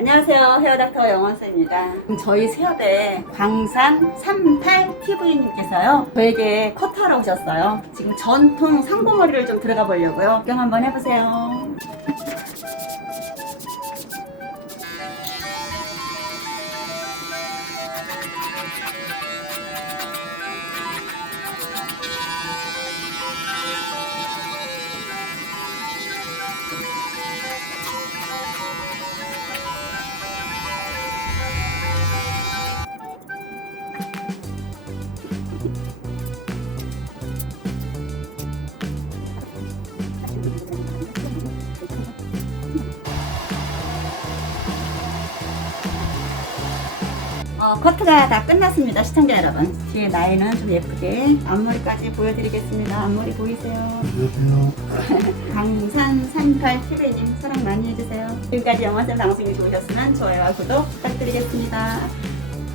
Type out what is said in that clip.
안녕하세요. 헤어닥터 영원수입니다. 저희 세업에 광산 38 TV님께서요. 저에게 커트하러 오셨어요. 지금 전통 상고머리를 좀 들어가 보려고요. 구경 한번 해보세요. 어, 커트가 다 끝났습니다. 시청자 여러분. 뒤에 나이는 좀 예쁘게 앞머리까지 보여드리겠습니다. 앞머리 보이세요? 안녕하세요. 강산 38 TV님 사랑 많이 해주세요. 지금까지 영화쌤 방송이 좋으셨으면 좋아요와 구독 부탁드리겠습니다.